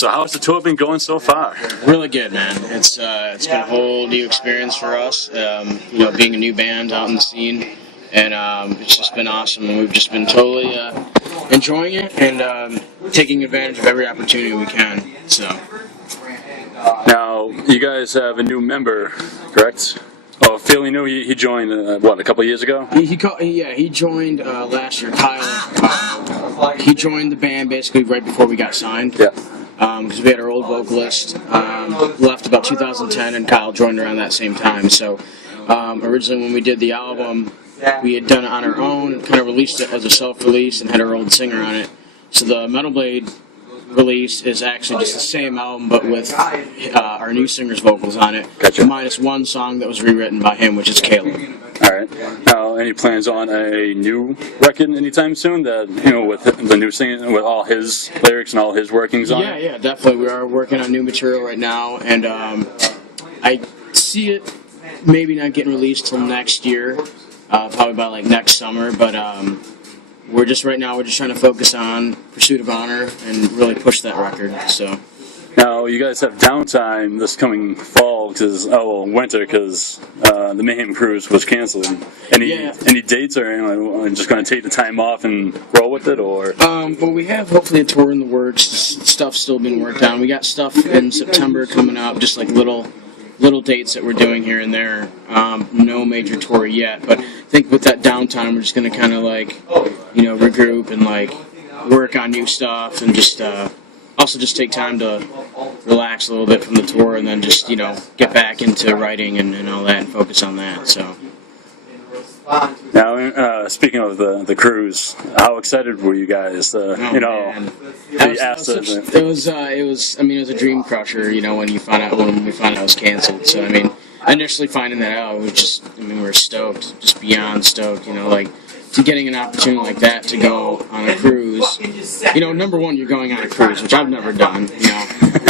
So how's the tour been going so far? Really good, man. It's been a whole new experience for us. Being a new band out in the scene, and it's just been awesome. And we've just been totally enjoying it and taking advantage of every opportunity we can. So now you guys have a new member, correct? Oh, fairly new. He joined a couple of years ago. He joined last year. Kyle. He joined the band basically right before we got signed. Yeah. Because we had our old vocalist left about 2010, and Kyle joined around that same time. So originally when we did the album, we had done it on our own and kind of released it as a self-release and had our old singer on it. So the Metal Blade release is actually just the same album, but with our new singer's vocals on it, Gotcha. minus one song that was rewritten by him, which is Caleb. All right. Now, any plans on a new record anytime soon? That with the new singing, with all his lyrics and all his workings on it? Yeah, definitely. We are working on new material right now, and I see it maybe not getting released till next year, probably by like next summer. But we're just trying to focus on Pursuit of Honor and really push that record. So. Now, you guys have downtime this coming fall, winter, because the Mayhem Cruise was canceled. Any dates, or just going to take the time off and roll with it, or? Well, we have hopefully a tour in the works. Stuff's still being worked on. We got stuff in September coming up, just like little dates that we're doing here and there. No major tour yet, but I think with that downtime, we're just going to kind of regroup and work on new stuff and just. Also just take time to relax a little bit from the tour and then just, get back into writing and all that and focus on that, so. Now, speaking of the cruise, how excited were you guys? Man. It was a dream crusher, when we found out it was canceled. So, initially finding that out, we were stoked, just beyond stoked, to getting an opportunity like that to go on a cruise. Number one, you're going on a cruise, which I've never done,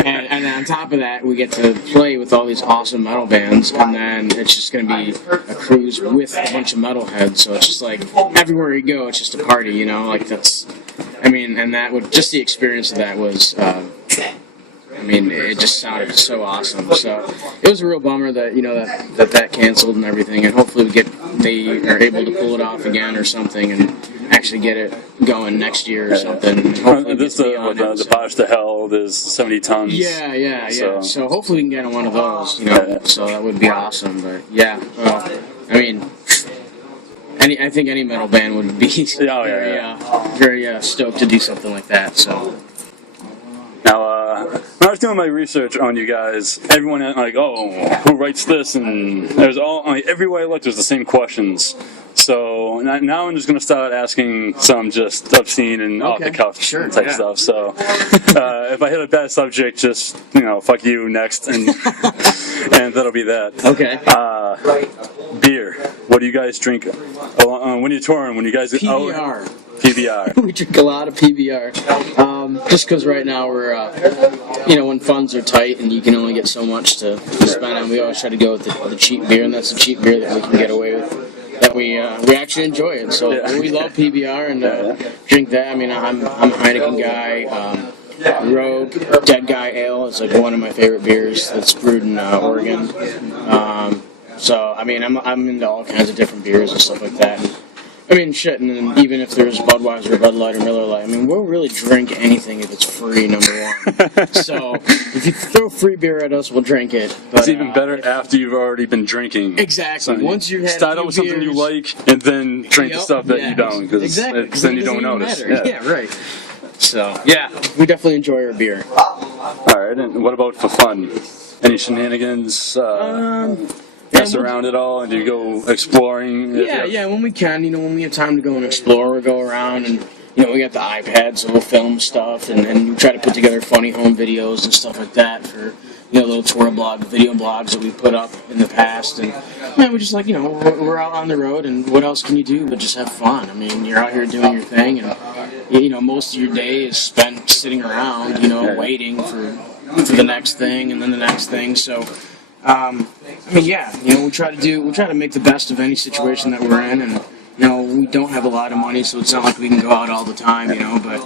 and on top of that, we get to play with all these awesome metal bands, and then it's just going to be a cruise with a bunch of metalheads, so it's just like, everywhere you go, it's just a party, and just the experience of that was, it just sounded so awesome. So it was a real bummer that that canceled and everything. And hopefully they are able to pull it off again or something and actually get it going next year or something. The Bosh to Hell. There's 70 tons. Yeah. So hopefully we can get on one of those. So that would be awesome. But yeah, I think any metal band would be very stoked to do something like that. So. Now, when I was doing my research on you guys, everyone had who writes this? And there's everywhere I looked, there's the same questions. So now I'm just going to start asking some just obscene and off the cuff type stuff. So if I hit a bad subject, just fuck you next, and that'll be that. Okay. Beer. What do you guys drink when you're touring? When you guys PBR. We drink a lot of PBR. Just because right now we're, when funds are tight and you can only get so much to spend on, we always try to go with the cheap beer, and that's the cheap beer that we can get away with, that we actually enjoy it. So we love PBR and drink that. I'm a Heineken guy. Rogue Dead Guy Ale is one of my favorite beers that's brewed in Oregon. So I'm into all kinds of different beers and stuff like that. And then even if there's Budweiser, Bud Light, or Miller Lite, we'll really drink anything if it's free, number one. So if you throw free beer at us, we'll drink it. But, it's even better after you've already been drinking. Exactly. So once you start out with something you like, and then drink the stuff that you don't, because then you don't notice. Yeah, right. So, we definitely enjoy our beer. All right, and what about for fun? Any shenanigans? Mess around at all, and do you go exploring? Yeah, when we can, when we have time to go and explore, we go around, and we got the iPad, so we'll film stuff, and we try to put together funny home videos and stuff like that for little tour video blogs that we put up in the past, and we just we're out on the road, and what else can you do but just have fun? You're out here doing your thing, and most of your day is spent sitting around, waiting for the next thing and then the next thing, so. We try to make the best of any situation that we're in, and we don't have a lot of money, so it's not like we can go out all the time, but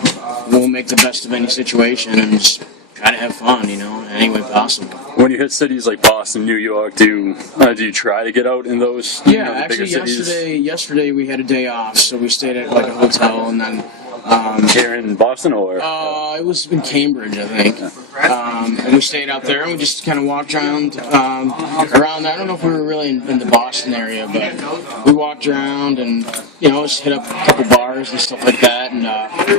we'll make the best of any situation and just try to have fun, any way possible. When you hit cities like Boston, New York, do you try to get out in those? Yeah, the actually, bigger cities? yesterday we had a day off, so we stayed at like a hotel, and then Here in Boston, or it was in Cambridge, I think. And we stayed out there, and we just kind of walked around. Around. I don't know if we were really in the Boston area, but we walked around and just hit up a couple bars and stuff like that, and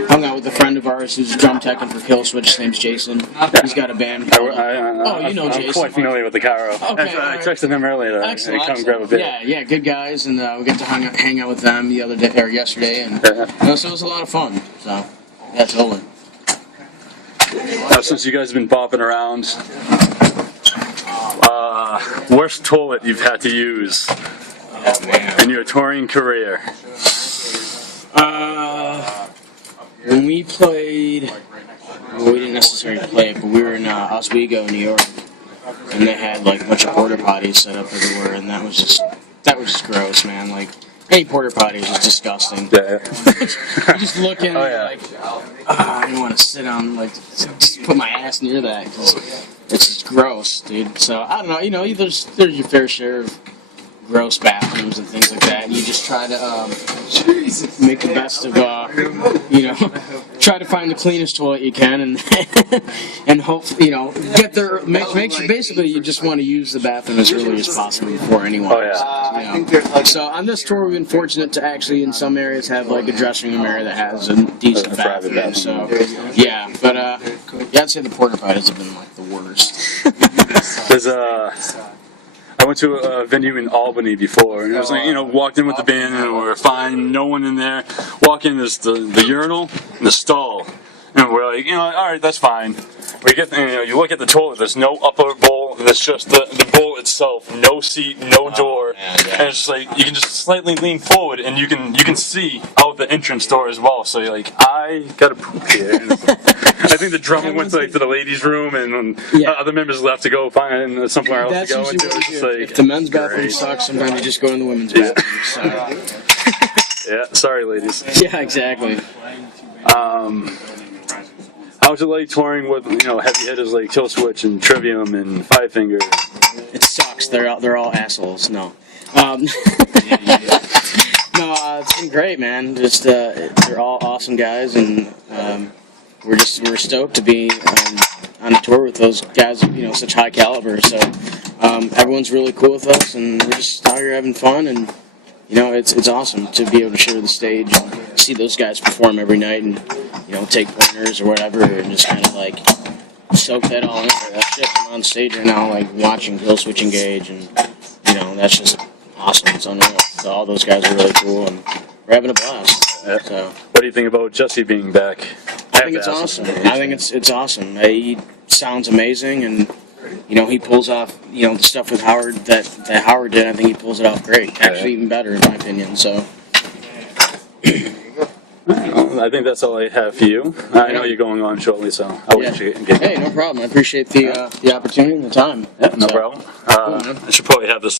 hung out with a friend of ours who's drum teching for Killswitch. His name's Jason. He's got a band. I'm Jason. quite familiar with the Caro. Okay, I texted him earlier to come grab a beer. Yeah, good guys, and we got to hang out with them the other day or yesterday, and so it was a lot of fun. So yeah, totally. Now, since you guys have been bopping around, worst toilet you've had to use in your touring career? When we played, well, we didn't necessarily play it, but we were in Oswego, New York, and they had like a bunch of porta potties set up everywhere, and that was just gross, man. Like any porta potty is just disgusting. Yeah. You just look in like, I don't want to sit on just put my ass near that because it's just gross, dude. So I don't know, there's your fair share of gross bathrooms and things like that, and you just try to make the best of try to find the cleanest toilet you can, and and hope get there. Make sure basically you just want to use the bathroom as early as possible before anyone else. So on this tour, we've been fortunate to actually in some areas have like a dressing room area that has a decent bathroom. So yeah, but I'd say the porta potties have been like the worst. There's I went to a venue in Albany before, and it was like, walked in with the band, and we were fine, no one in there. Walk in, there's the urinal and the stall, and we're like, all right, that's fine. We get, you look at the toilet, there's no upper bowl, there's just the bowl itself, no seat, no door, and it's just like, you can just slightly lean forward, and you can see out the entrance door as well, so you're like, I gotta poop here. I think the drummer went to the ladies' room, and other members left to go find somewhere else to go into. It's like, if the men's bathroom sucks, sometimes you just go in the women's bathroom. So. Yeah, sorry, ladies. Yeah, exactly. How was it like touring with heavy hitters like Killswitch and Trivium and Five Finger? It sucks. They're all assholes. No. It's been great, man. Just they're all awesome guys, and we're stoked to be on a tour with those guys, such high caliber. So everyone's really cool with us, and we're just out here having fun, and it's awesome to be able to share the stage and see those guys perform every night, and take pointers or whatever, and just kind of like soak that all in. That shit, I'm on stage right now, like watching Killswitch engage, and that's just awesome. It's unreal. So all those guys are really cool, and we're having a blast. Yeah. So what do you think about Jesse being back? I think it's awesome. I think it's awesome. He sounds amazing, and he pulls off the stuff with Howard that Howard did. I think he pulls it off great. Actually, even better in my opinion. So. I think that's all I have for you. I know you're going on shortly, so I'll let you get going. Hey, no problem. I appreciate the opportunity and the time. Yeah, no problem. Cool, I should probably have this